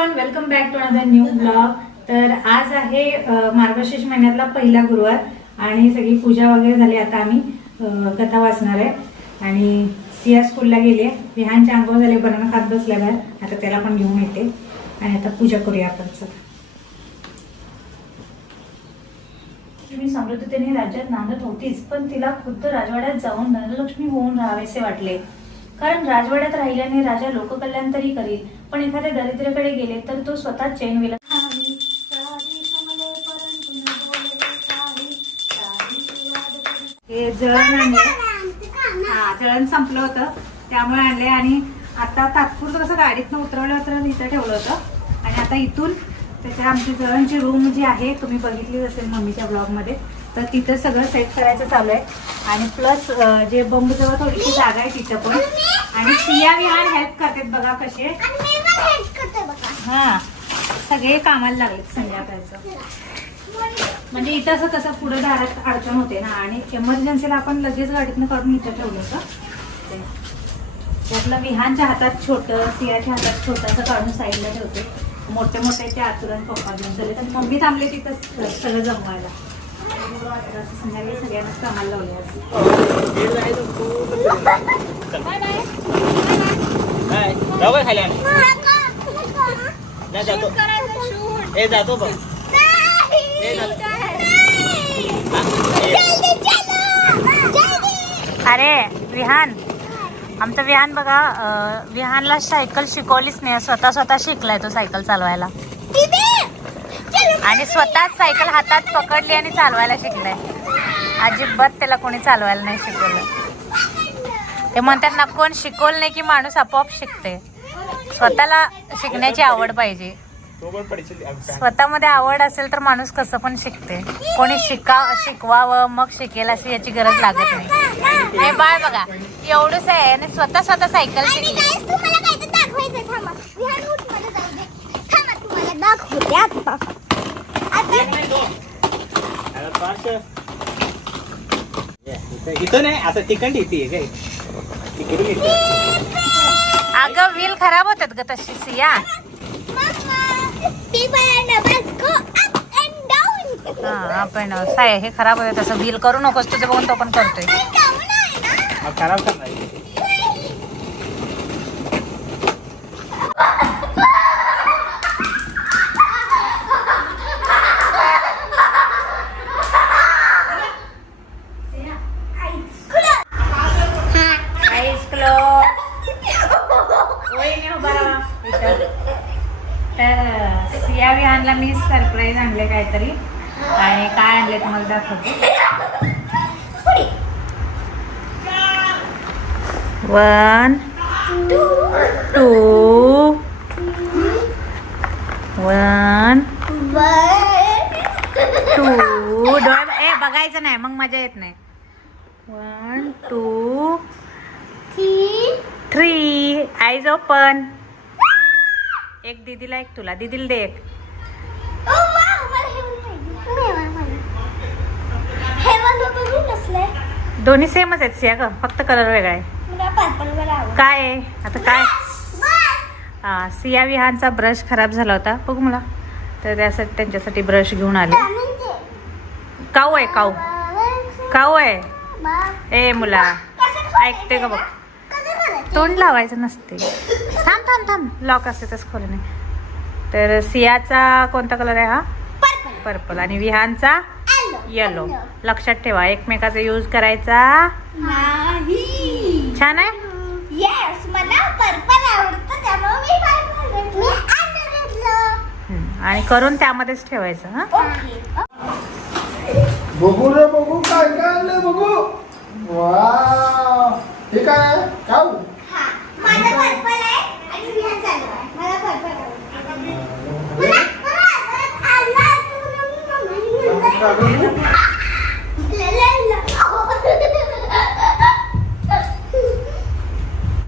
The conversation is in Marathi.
Everyone, welcome back to another new blog. तर आज आहे मार्गशीर्ष महिन्यातला पहिला गुरुवार आणि सगळी पूजा वगैरे झाली। आता आम्ही कथा वाचणार आहे आणि सिया स्कूलला गेले, विहानच्या अंघोळ झाले, बनवून खात बसल्या बाहेर। आता त्याला पण घेऊन येते आणि आता पूजा करूया आपण। मी समृद्धतेने राज्यात नांदत होतीच, पण तिला खुद्द राजवाड्यात जाऊन धनलक्ष्मी होऊन राहावेसे वाटले। कारण राजवाड्यात राहिल्याने राजा लोककल्याण तरी करील, पण एखाद्या दरिद्राकडे गेले तर तो स्वतः चैन विला। हे जळण आणले, जळण संपलं होतं त्यामुळे आणले आणि आता तात्पुरतं कसं गाडीतनं उतरवलं होतं, इथं ठेवलं होतं आणि आता इथून त्याच्या आमची जळणची रूम जी आहे तुम्ही बघितली असेल मम्मीच्या ब्लॉगमध्ये, तर तिथं सगळं सेट करायचं चालू आहे आणि प्लस जे बंबूजवळ थोडीशी जागा आहे तिथं पण। आणि सिया विहान हेल्प करतात बघा कसे, हा सगळे कामाला लागलेत संध्याकाळचं। म्हणजे इथं असं कसं पुढे दारात अडचण होते ना, आणि एमर्जन्सीला आपण लगेच गाडीतनं काढून इथं ठेवलं होतं। त्यातलं विहानच्या हातात छोटं, सियाच्या हातात छोटं असं काढून साईडला ठेवते। मोठे मोठे ते आतुरण पप्पा घेऊन चालले, तर मम्मी थांबले तिथं सगळं जमवायला। संध्याकाळी सगळ्यांनाच कामाला लावले अरे विहान, आमचं विहान बघा, विहानला सायकल शिकवलीच नाही, स्वतः शिकलाय तो सायकल चालवायला आणि स्वतःच सायकल हातात पकडली आणि चालवायला शिकलाय। अजिबात त्याला कोणी चालवायला नाही शिकवलं। ते म्हणतात ना, कोण शिकवलं नाही की माणूस आपोआप शिकते। स्वतःला शिकण्याची आवड पाहिजे, स्वतःमध्ये आवड असेल तर माणूस कसं पण शिकते। कोणी शिकवावं मग शिकेल अशी याची गरज लागत नाही। हे बाळ बघा एवढंच आहे आणि स्वतः सायकल शिकली। इथं नाही आता तिकडे येते अगं व्हील खराब होतात ग तशी सिया। हा पण हे खराब होते, तसं व्हील करू नकोस, तुझं बघून तो पण करतोय। खराब करणार सिया विहानला मी सरप्राईज आणले काहीतरी, आणि काय आणले तुम्हाला दाखवते। 1 2 1 2 डोळे बघायचं नाही, मग मजा येत नाही। 1 2 3 आईज ओपन। एक दीदीला, एक तुला, दीदीला दे एक। दोन्ही सेमच आहेत सिया ग, फक्त कलर वेगळा आहे। काय आहे आता काय, हा सिया विहानचा ब्रश खराब झाला होता बघू मला, तर त्यासाठी त्यांच्यासाठी ब्रश घेऊन आले। काऊ आहे, काऊ आहे। ए मुला ऐकते का बघ, तोंड लावायचं नसते। थांब थांब थांब, लॉक असते तसं खोल नाही। तर सियाचा कोणता कलर आहे हा, पर्पल, आणि विहानचा येलो। लक्षात ठेवा, एकमेकाचा यूज करायचा नाही। छान आहे। येस, मला पर्पल आवडतं त्यामुळे मी आणि करून त्यामध्येच ठेवायचं। हा बघू रे बघू, काय काय आणलं बघू। वाव, हे काय आहे काऊ? माझा पर्पल आहे आणि विहान चालू आहे, मला पर्पल आवडतं।